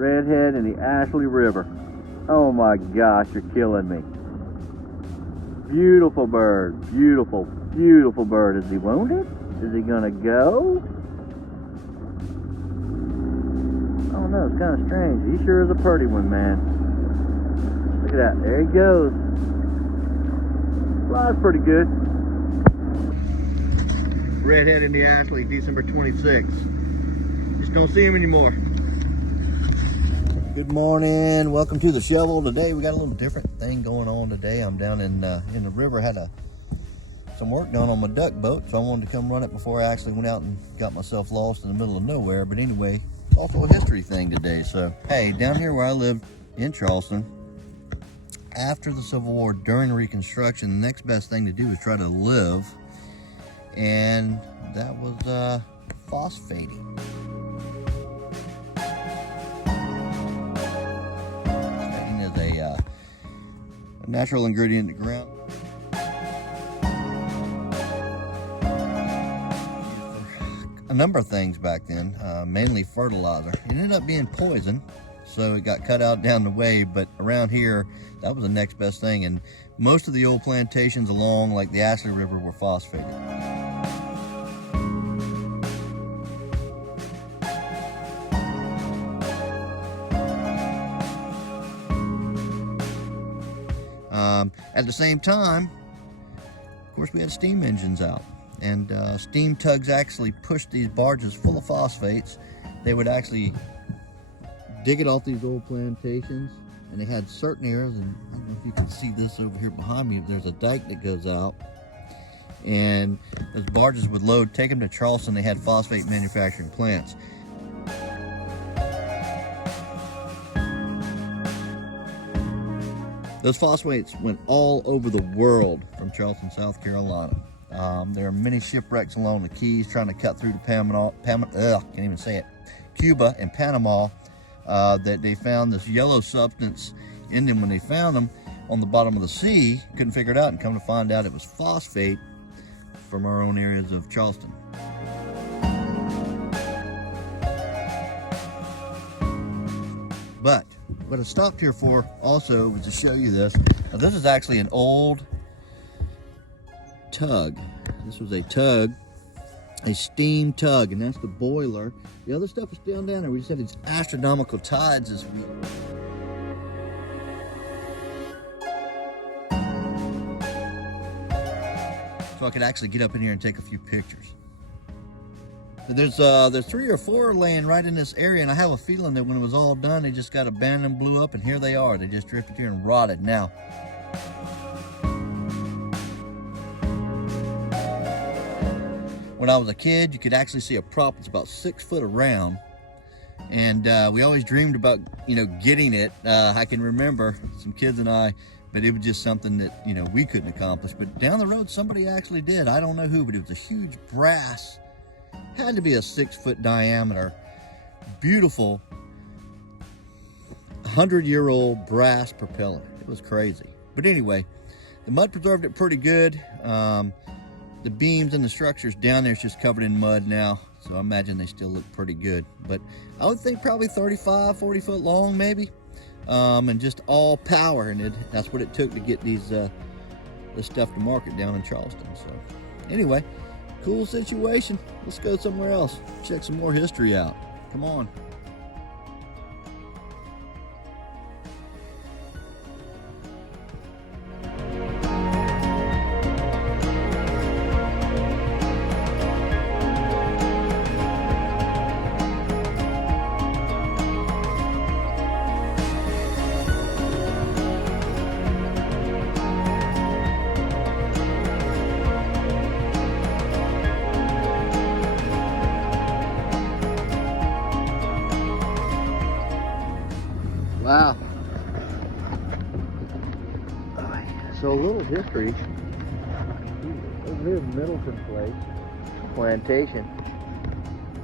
Redhead in the Ashley River. Oh my gosh, you're killing me. Beautiful bird, beautiful, beautiful bird. Is he wounded? Is he gonna go? Oh no, it's kind of strange. He sure is a pretty one, man. Look at that, there he goes. Flies pretty good. Redhead in the Ashley, December 26th. Just don't see him anymore. Good morning, welcome to the shovel. Today we got a little different thing going on today. I'm down in the river, had some work done on my duck boat, so I wanted to come run it before I actually went out and got myself lost in the middle of nowhere. But anyway, it's also a history thing today. So hey, down here where I live in Charleston, after the Civil War, during Reconstruction, the next best thing to do is try to live, and that was phosphating. Natural ingredient in the ground. A number of things back then, mainly fertilizer. It ended up being poison, so it got cut out down the way, but around here, that was the next best thing, and most of the old plantations along like the Ashley River were phosphated. At the same time, of course, we had steam engines out, and steam tugs actually pushed these barges full of phosphates. They would actually dig it off these old plantations, and they had certain areas, and I don't know if you can see this over here behind me, there's a dike that goes out, and those barges would load, take them to Charleston. They had phosphate manufacturing plants. Those phosphates went all over the world from Charleston, South Carolina. There are many shipwrecks along the Keys trying to cut through to Cuba and Panama, that they found this yellow substance in them when they found them on the bottom of the sea. Couldn't figure it out, and come to find out it was phosphate from our own areas of Charleston. But what I stopped here for also was to show you this. Now, this is actually an old tug. This was a tug, a steam tug, and that's the boiler. The other stuff is down there. We just had these astronomical tides this week. So I could actually get up in here and take a few pictures. There's 3 or 4 laying right in this area, and I have a feeling that when it was all done, they just got abandoned, blew up, and here they are. They just drifted here and rotted. Now, when I was a kid, you could actually see a prop that's about 6 foot around, and we always dreamed about, getting it. I can remember some kids and I, but it was just something that, we couldn't accomplish. But down the road, somebody actually did. I don't know who, but it was a huge brass, had to be a 6 foot diameter, beautiful 100-year-old brass propeller. It was crazy. But anyway, the mud preserved it pretty good. The beams and the structures down there is just covered in mud now, so I imagine they still look pretty good. But I would think probably 35, 40 foot long maybe, and just all power, and that's what it took to get this stuff to market down in Charleston. So anyway, cool situation. Let's go somewhere else. Check some more history out. Come on. Wow. So a little history. Over here, Middleton Plantation.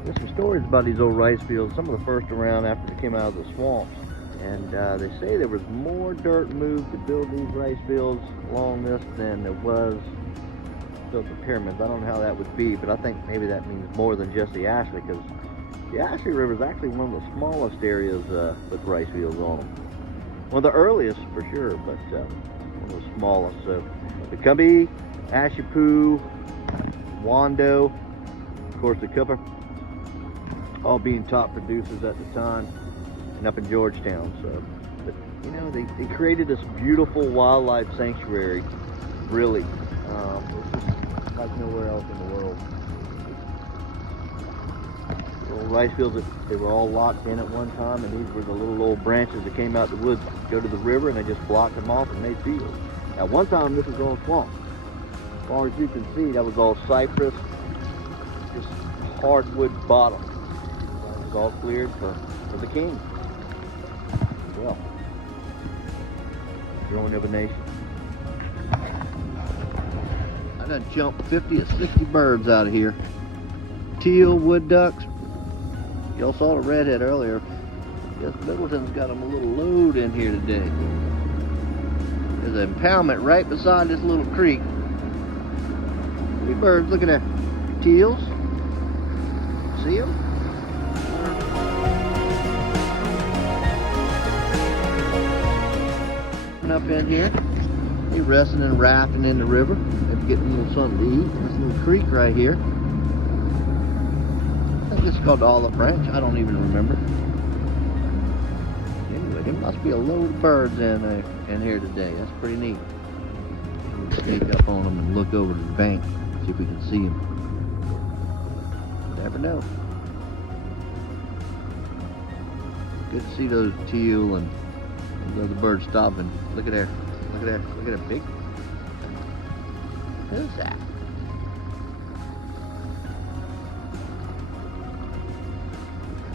There's some stories about these old rice fields, some of the first around after they came out of the swamps. And they say there was more dirt moved to build these rice fields along this than there was built the pyramids. I don't know how that would be, but I think maybe that means more than just the Ashley, because The Ashley River is actually one of the smallest areas with rice fields on them. One of the earliest for sure, but one of the smallest. So the Cubby, Ashepoo, Wando, of course the Cooper, all being top producers at the time, and up in Georgetown. So, but you know, they created this beautiful wildlife sanctuary, really. It's just like nowhere else in the world. Little rice fields, they were all locked in at one time, and these were the little old branches that came out the woods, go to the river, and they just blocked them off and made fields. At one time, this was all swamp. As far as you can see, that was all cypress, just hardwood bottom. It was all cleared for the king. Well, growing of a nation. I done jumped 50 or 60 birds out of here. Teal, wood ducks. Y'all saw the redhead earlier. Yes, Middleton's got them a little load in here today. There's an impoundment right beside this little creek. These birds, look at that. Teals. See them? Up in here. They're resting and rafting in the river. Maybe getting a little something to eat. This little creek right here. I think it's called Olive Branch. I don't even remember. Anyway, there must be a load of birds in here today. That's pretty neat. We'll sneak up on them and look over to the bank, see if we can see them. Never know. Good to see those teal and the other birds stopping. Look at there. Look at there. Look at a big. Who's that?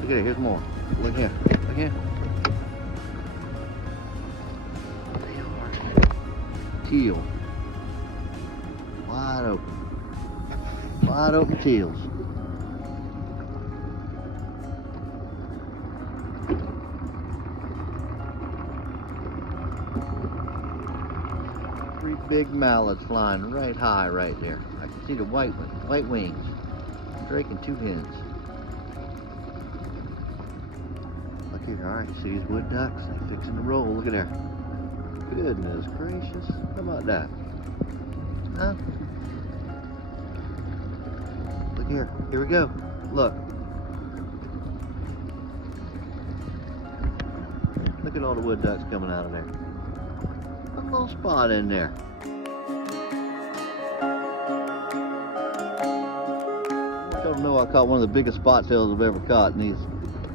Look at it. Here's more. Look here. Look here. They are teal. Wide open. Wide open teals. Three big mallards flying right high right there. I can see the white wings. Drake and two hens. Look here, all right, you see these wood ducks? They're fixing to roll. Look at there. Goodness gracious. How about that? Huh? Look here. Here we go. Look. Look at all the wood ducks coming out of there. A little spot in there. I don't know, I caught one of the biggest spot tails I've ever caught, and he's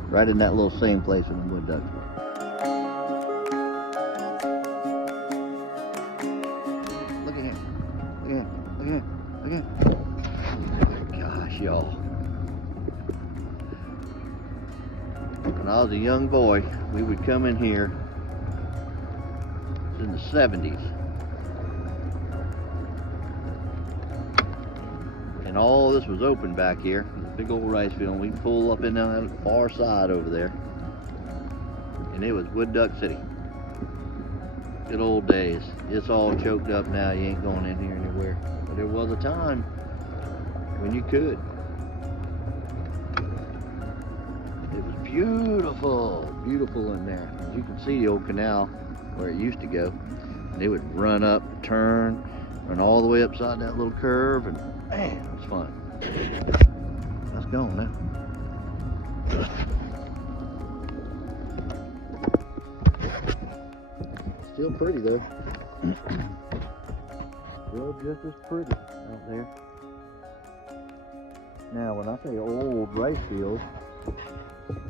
right in that little same place with the wood ducks. Look at him. Look at him. Look at him. Look at him. Gosh, y'all. When I was a young boy, we would come in here in the 70s, and all this was open back here. Big old rice field, and we'd pull up in down that far side over there, and it was Wood Duck City. Good old days. It's all choked up now. You ain't going in here anywhere, but there was a time when you could. It was beautiful, beautiful in there. As you can see the old canal where it used to go, and they would run up, turn, run all the way upside that little curve, and man, it was fun. That's gone now. Still pretty though. Still just as pretty out there. Now, when I say old rice fields,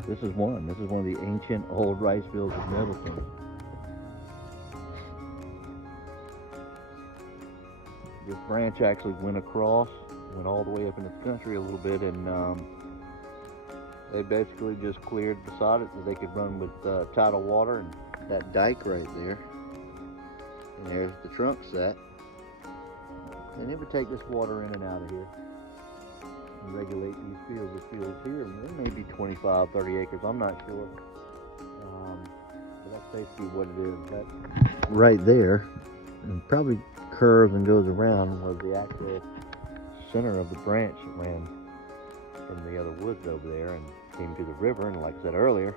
this is one. This is one of the ancient old rice fields of Middleton. This branch actually went across, went all the way up into the country a little bit, and they basically just cleared beside it so they could run with tidal water, and that dike right there. And there's the trunk set. And it would take this water in and out of here and regulate these fields. The fields here, there may be 25, 30 acres, I'm not sure. But that's basically what it is. That right there, and probably curves and goes around, was the actual center of the branch that ran from the other woods over there and came to the river, and like I said earlier,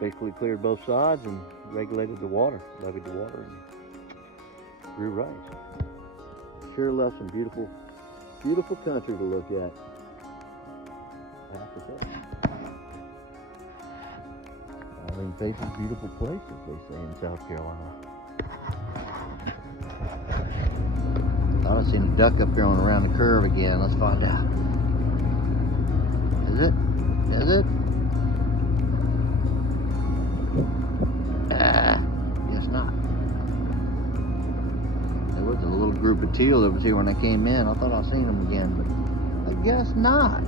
basically cleared both sides and regulated the water, levied the water, and grew rice. Sure left some beautiful, beautiful country to look at, I have to say. Island faces beautiful places, they say in South Carolina. Thought I seen a duck up here on around the curve again. Let's find out. Is it? Is it? Guess not. There was a little group of teal that was here when I came in. I thought I seen them again, but I guess not.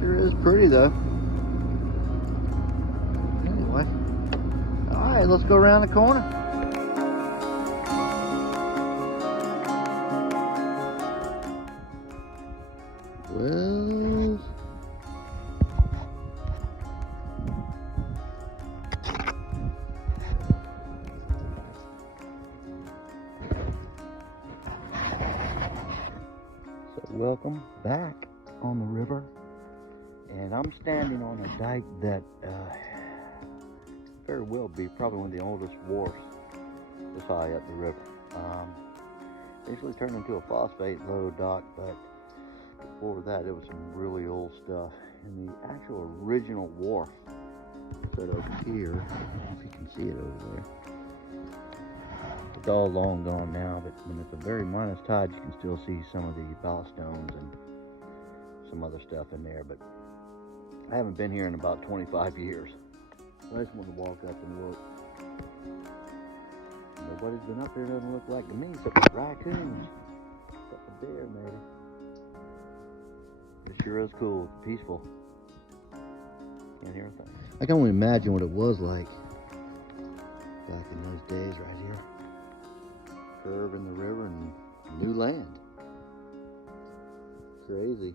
Sure is pretty though. Anyway, all right, let's go around the corner. Well, so welcome back on the river, and I'm standing on a dike that very well be probably one of the oldest wharfs this high up the river. Basically turned into a phosphate load dock, but before that it was some really old stuff. And the actual original wharf right over here, I don't know if you can see it over there. It's all long gone now, but when it's a very minus tide, you can still see some of the ballast stones and some other stuff in there. But I haven't been here in about 25 years. So I just wanted to walk up and look. Nobody's been up there, doesn't look like to me, except for raccoons. Except a bear, maybe. It sure is cool, peaceful. Can't hear a thing. I can only imagine what it was like back in those days right here. Curve in the river and new land. Crazy.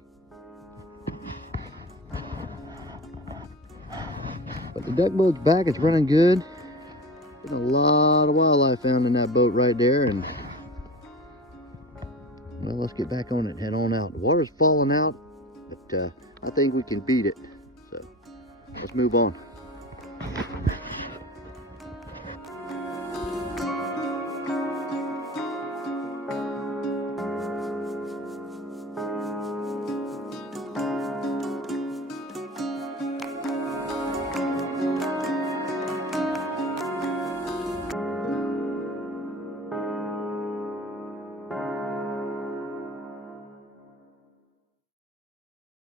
But the duck boat's back, it's running good. Been a lot of wildlife found in that boat right there, and well, let's get back on it and head on out. The water's falling out, but I think we can beat it. So let's move on.